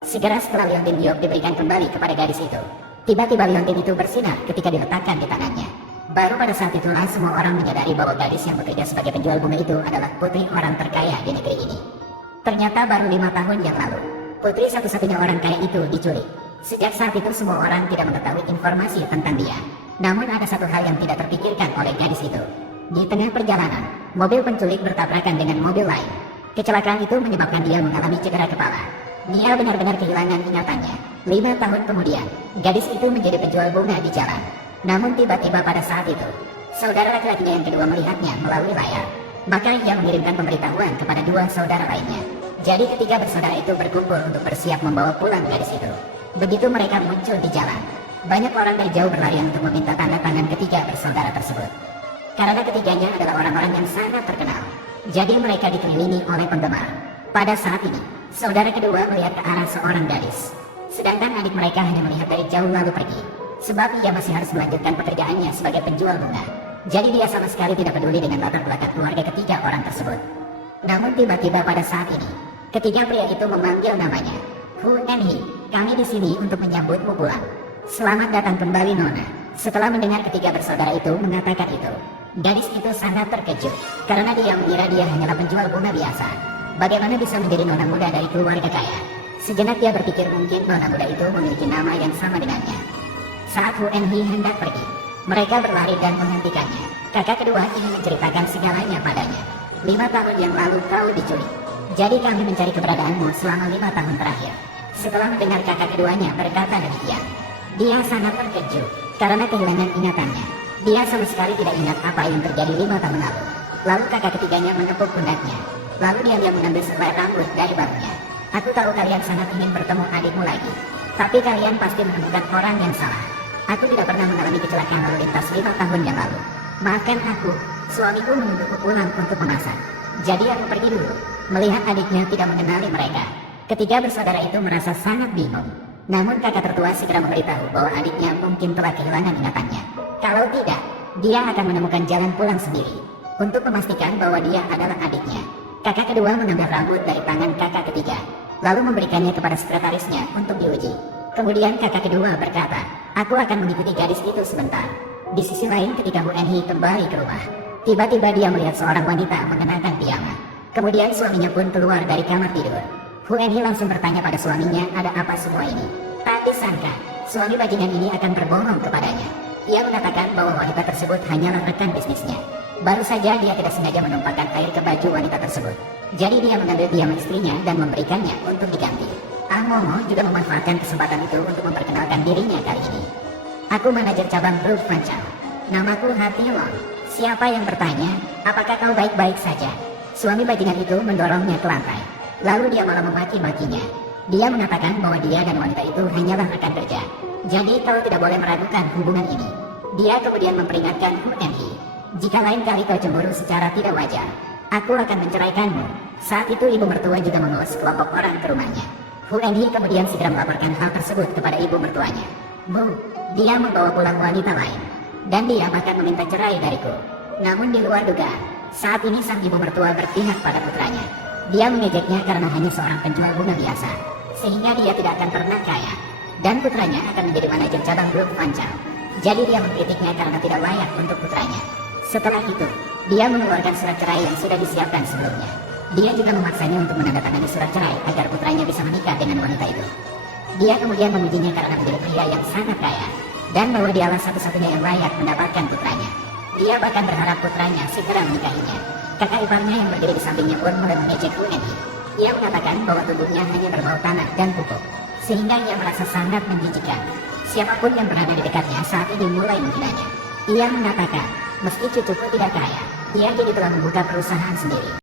Segera setelah liontin giok diberikan kembali kepada gadis itu, tiba-tiba liontin itu bersinar ketika diletakkan di tangannya. Baru pada saat itulah semua orang menyadari bahwa gadis yang bekerja sebagai penjual bunga itu adalah putri orang terkaya di negeri ini. Ternyata baru 5 tahun yang lalu, putri satu-satunya orang kaya itu diculik. Sejak saat itu semua orang tidak mengetahui informasi tentang dia. Namun ada satu hal yang tidak terpikirkan oleh gadis itu. Di tengah perjalanan, mobil penculik bertabrakan dengan mobil lain. Kecelakaan itu menyebabkan dia mengalami cedera kepala. Dia benar-benar kehilangan ingatannya. 5 tahun kemudian, gadis itu menjadi penjual bunga di jalan. Namun tiba-tiba pada saat itu, saudara laki-lakinya yang kedua melihatnya melalui layar. Maka ia mengirimkan pemberitahuan kepada 2 saudara lainnya. Jadi ketiga bersaudara itu berkumpul untuk bersiap membawa pulang gadis itu. Begitu mereka muncul di jalan, banyak orang dari jauh berlarian untuk meminta tanda tangan ketiga bersaudara tersebut. Karena ketiganya adalah orang-orang yang sangat terkenal, jadi mereka dikelilingi oleh penggemar. Pada saat ini, saudara kedua melihat ke arah seorang gadis, sedangkan adik mereka hanya melihat dari jauh lalu pergi, sebab ia masih harus melanjutkan pekerjaannya sebagai penjual bunga. Jadi dia sama sekali tidak peduli dengan latar belakang keluarga ketiga orang tersebut. Namun tiba-tiba pada saat ini, ketiga pria itu memanggil namanya. Hu Enhi, kami di sini untuk menyambutmu pulang. Selamat datang kembali Nona. Setelah mendengar ketiga bersaudara itu mengatakan itu, gadis itu sangat terkejut karena dia mengira dia hanyalah penjual bunga biasa. Bagaimana bisa menjadi nona muda dari keluarga kaya? Sejenak dia berpikir mungkin nona muda itu memiliki nama yang sama dengannya. Saat Hu Enhi hendak pergi, mereka berlari dan menghentikannya. Kakak kedua ingin menceritakan segalanya padanya. 5 tahun yang lalu kau diculik. Jadi kami mencari keberadaanmu selama 5 tahun terakhir. Setelah mendengar kakak keduanya berkata demikian, dia sangat terkejut karena kehilangan ingatannya. Dia sama sekali tidak ingat apa yang terjadi 5 tahun lalu. Lalu kakak ketiganya menepuk pundaknya. Lalu dia mengambil selai rambut dari bahunya. Aku tahu kalian sangat ingin bertemu adikmu lagi, tapi kalian pasti menemukan orang yang salah. Aku tidak pernah mengalami kecelakaan lalu lintas 5 tahun yang lalu. Maafkan aku, suamiku menungguku pulang untuk memasak. Jadi aku pergi dulu. Melihat adiknya tidak mengenali mereka, ketiga bersaudara itu merasa sangat bingung. Namun kakak tertua segera memberitahu bahwa adiknya mungkin telah kehilangan ingatannya. Kalau tidak, dia akan menemukan jalan pulang sendiri. Untuk memastikan bahwa dia adalah adiknya, kakak kedua mengambil rambut dari tangan kakak ketiga, lalu memberikannya kepada sekretarisnya untuk diuji. Kemudian kakak kedua berkata, aku akan mengikuti gadis itu sebentar. Di sisi lain ketika Hu Enhi kembali ke rumah, tiba-tiba dia melihat seorang wanita mengenakan piyama. Kemudian suaminya pun keluar dari kamar tidur. Hu Enhi langsung bertanya pada suaminya ada apa semua ini. Tak disangka, suami bajingan ini akan berbohong kepadanya. Ia mengatakan bahwa wanita tersebut hanyalah rekan bisnisnya. Baru saja dia tidak sengaja menumpahkan air ke baju wanita tersebut. Jadi dia mengambil piyama istrinya dan memberikannya untuk diganti. Ah Momo juga memanfaatkan kesempatan itu untuk memperkenalkan dirinya kali ini. Aku manajer cabang Brook Franchise. Namaku Hatilon. Siapa yang bertanya, apakah kau baik-baik saja? Suami bajingan itu mendorongnya ke lantai. Lalu dia malah memaki-makinya. Dia mengatakan bahwa dia dan wanita itu hanyalah rekan kerja. Jadi kau tidak boleh meragukan hubungan ini. Dia kemudian memperingatkan Hu Enhi, jika lain kali kau cemburu secara tidak wajar, aku akan menceraikanmu. Saat itu ibu mertua juga membawa sekelompok orang ke rumahnya. Hu Enhi kemudian segera melaporkan hal tersebut kepada ibu mertuanya. Bu, dia membawa pulang wanita lain, dan dia bahkan meminta cerai dariku. Namun di luar dugaan, saat ini sang ibu mertua berpihak pada putranya. Dia mengejeknya karena hanya seorang penjual bunga biasa, sehingga dia tidak akan pernah kaya. Dan putranya akan menjadi manajer cabang Brook Franchise. Jadi dia mengkritiknya karena tidak layak untuk putranya. Setelah itu, dia mengeluarkan surat cerai yang sudah disiapkan sebelumnya. Dia juga memaksanya untuk menandatangani surat cerai agar putranya bisa menikah dengan wanita itu. Dia kemudian memujinya karena menjadi pria yang sangat kaya, dan bahwa dialah satu-satunya yang layak mendapatkan putranya. Dia bahkan berharap putranya segera menikahinya. Kakak iparnya yang berdiri di sampingnya pun mulai mengejek Hu Enhi. Ia mengatakan bahwa tubuhnya hanya berbau tanah dan pupuk, sehingga ia merasa sangat menjijikkan. Siapapun yang berada di dekatnya saat ini mulai menghinanya. Ia mengatakan, meski cucuku tidak kaya, ia kini telah membuka perusahaan sendiri.